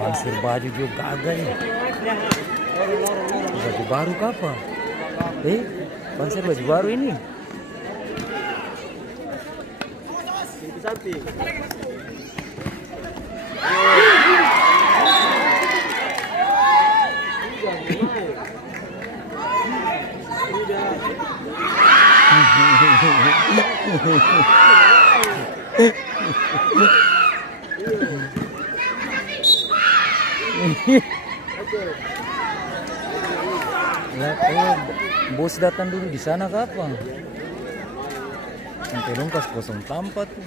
Pasir baju juga agak nih. Baju baru kapan? Pasir baju baru ini. Bos datang dulu di sana kapan? Sampai longkas kosong tampak tuh.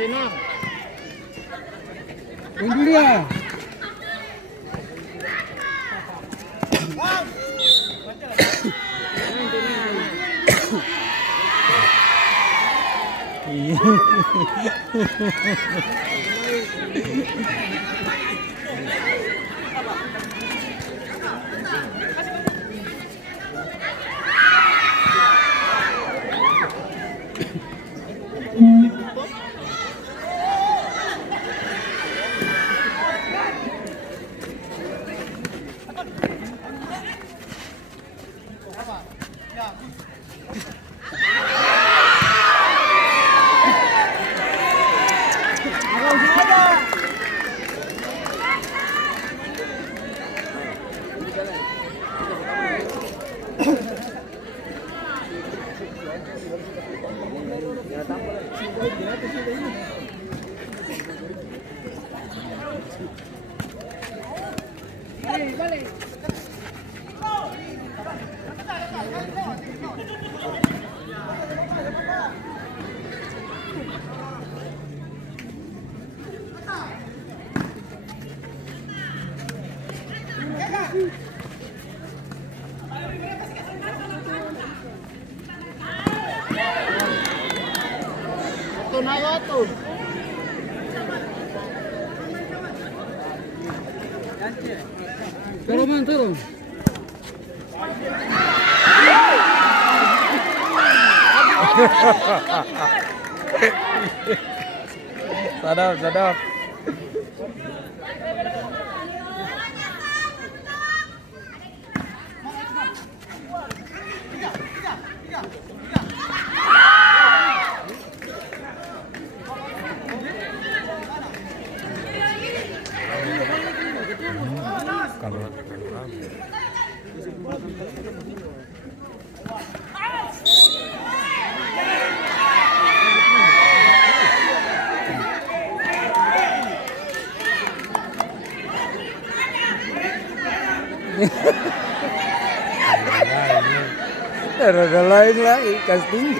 Tenang. Tunggu dia. Turun. Sadap. Ada lain lagi casting.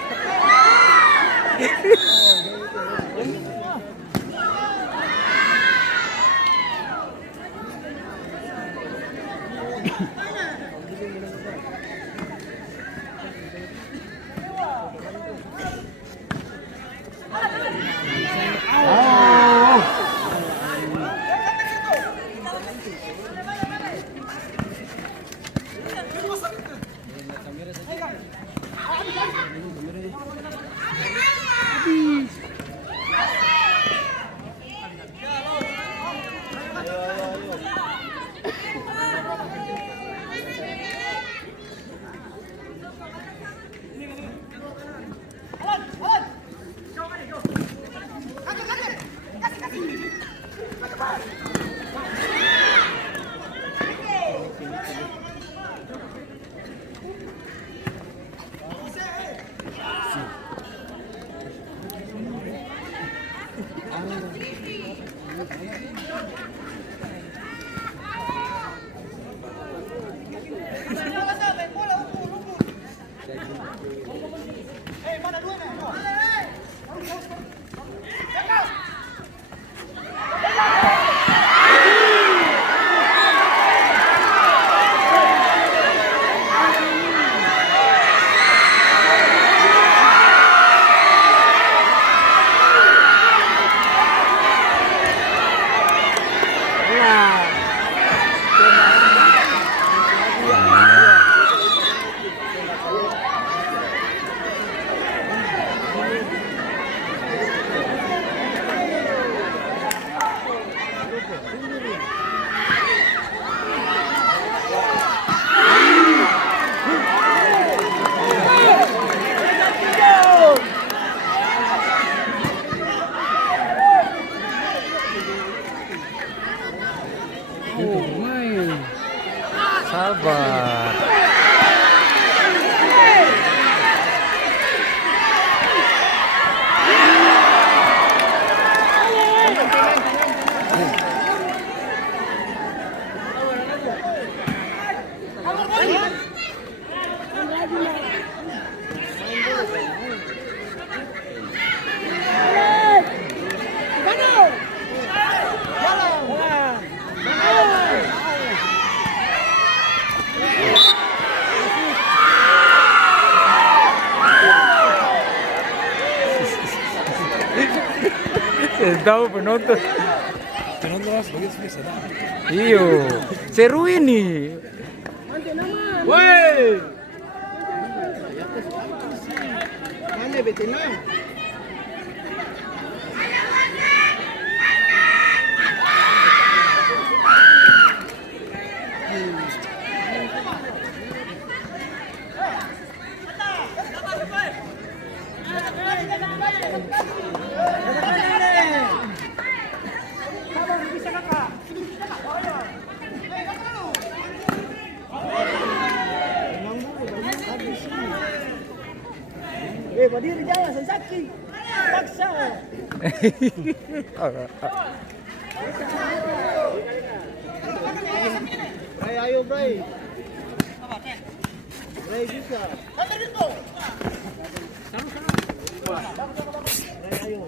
Tahu penonton. Penonton harus begitu bisa. Iyo, seru ini. Woi. Mana betina? Berdiri jaya sensasi. Paksa. Ayo, Bray. Bray bisa. Ayo.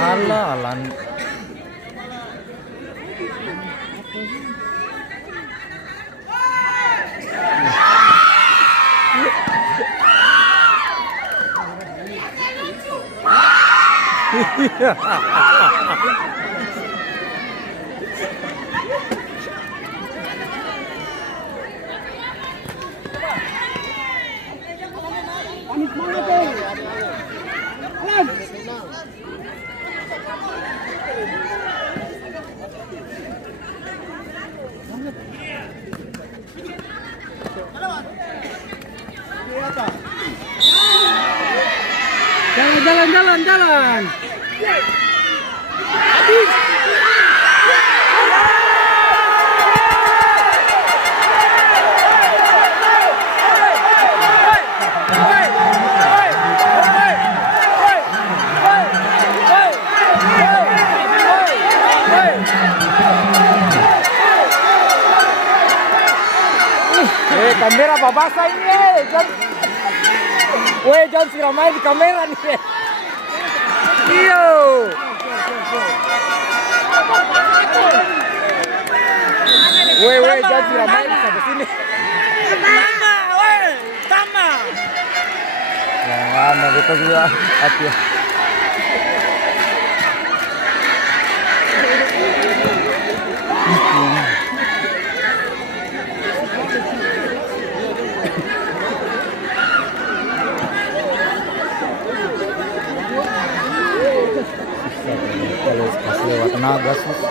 Alah, alan. Panik banget tuh. Alam. Jalan. Habis. Kamera babasa ini, jangan siram aja di kamera nih. Iyo. Jangan siram aja sampai sini. Tama. Jangan, betul juga hati. Kalau kasih lewat tenaga susah.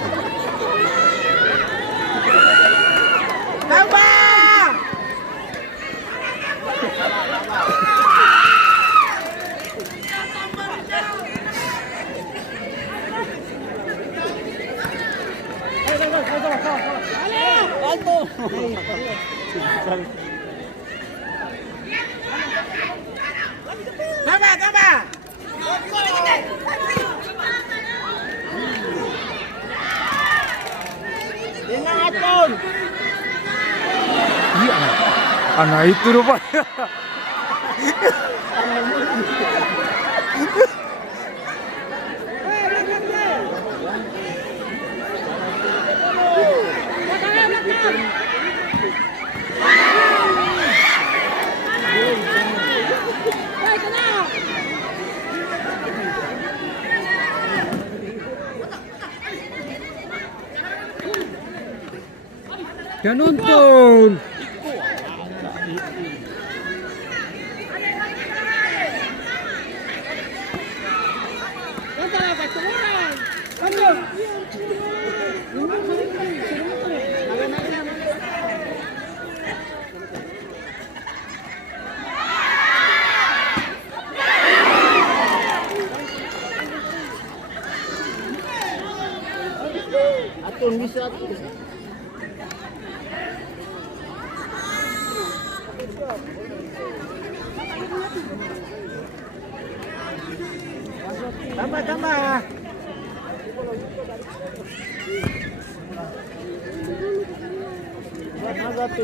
Iya, anak itu rupanya. Jangan nonton. Atun bisa atun. Tambah.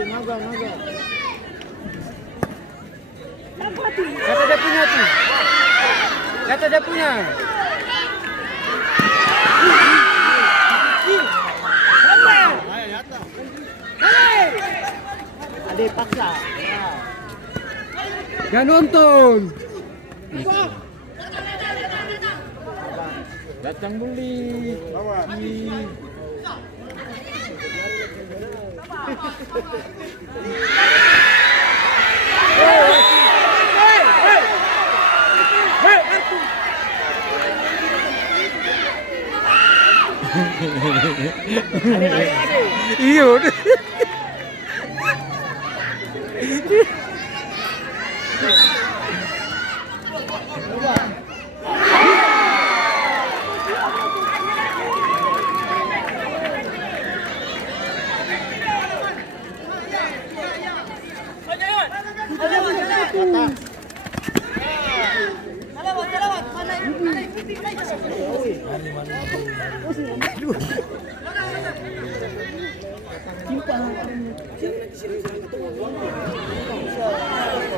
Naga. Kata dia punya tuh. Kata dia punya. Adik paksa. Jangan nonton. Datang beli. Iya.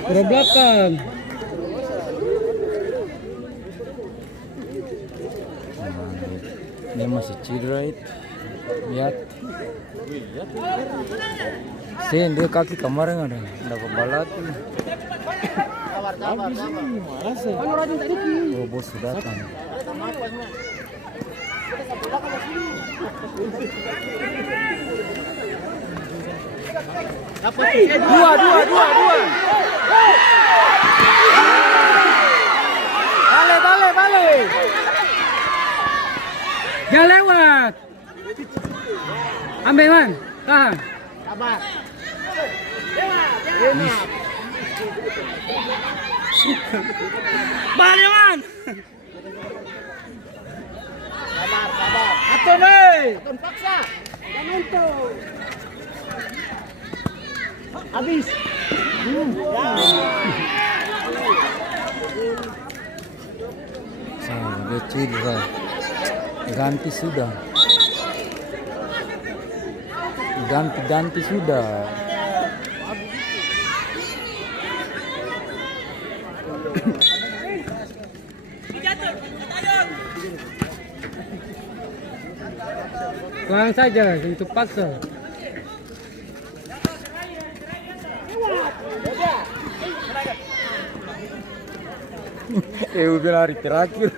Ke belakang. Dia masih cedera itu. Lihat. Sen dia kaki kemarin ada dapat balat. Oh bos sudah datang. Dua. Balik. Jangan lewat. Ambil man, tahan. Sabar. Balik man. Sabar. Aton paksa. Jangan nonton. Habis. Dia cedera. Ganti sudah. Ganti sudah. Pelan saja, itu paksa. Udah hari terakhir.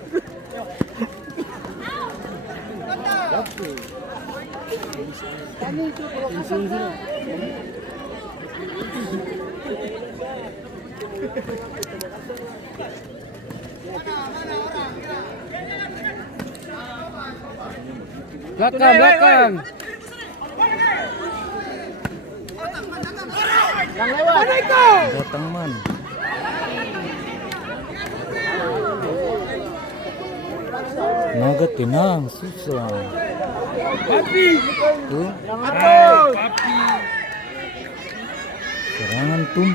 Belakang. Yang lewat. Datang man. Naga tenang, susah. Papi. Tuh, Papi. serangan tum.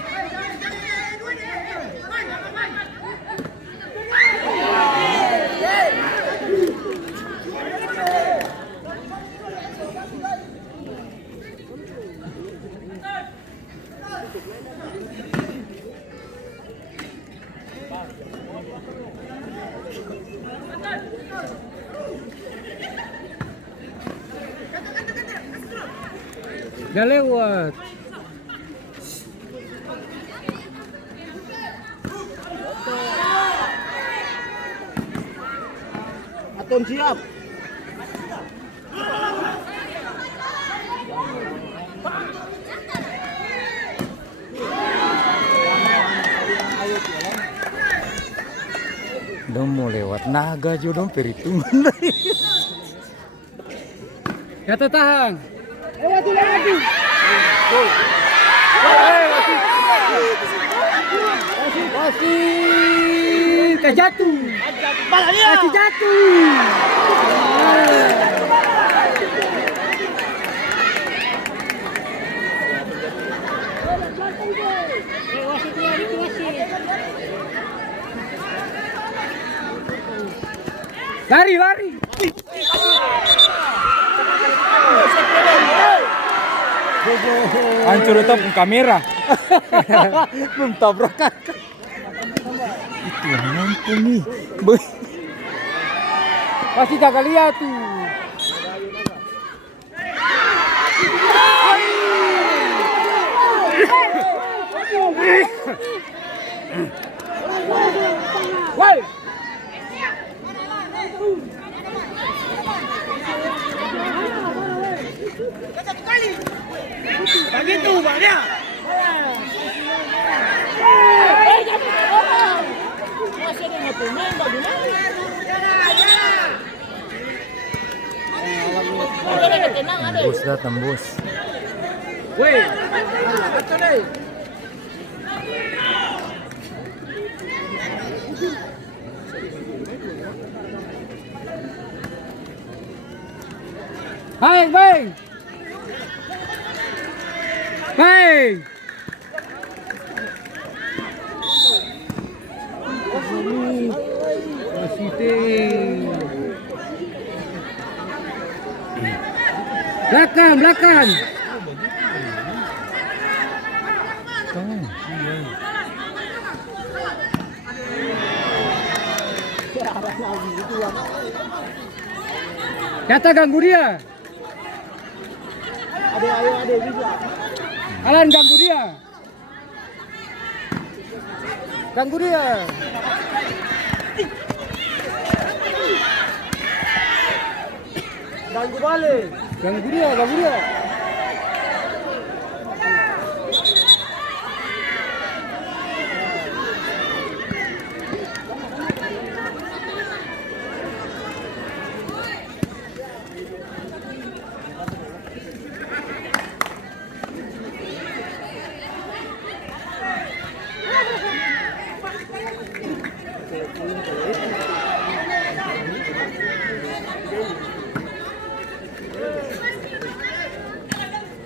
Jangan lewat. Aton siap. Dong mau lewat naga juga dong perhitungan. Kata tahan. Lewati. Wasit kejatuh. Wasit jatuh. Lari. Hancur itu pun kamera. Belum tabrakan. Tuhan ampuni. Boy. Pasti kagak lihat tuh. Woi. Begitu banyak. Masih ada yang pemain bagaimana? Tembus dah, tembus. Woi, betul deh. Baik, baik. Baik. Belakang, belakang. Kata ganggu dia. Ayo, bisa. Alan ganggu dia. Ganggu dia. Ganggu balik. Ganggu dia, ganggu dia.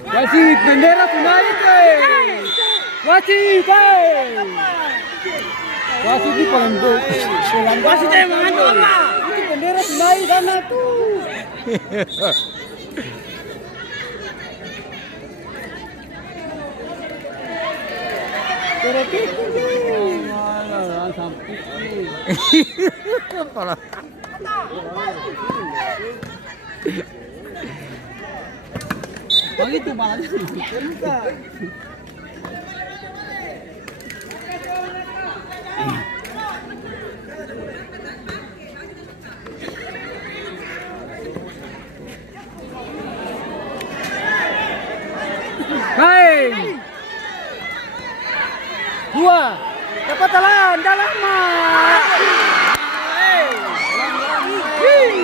Wasit bendera naik, wasit, wasit di pengantuk, wasit yang mengantuk apa? Itu bendera naik sana tuh. Bang itu malah Hai. Dua. Dapat jalan, dalam mah. Hey!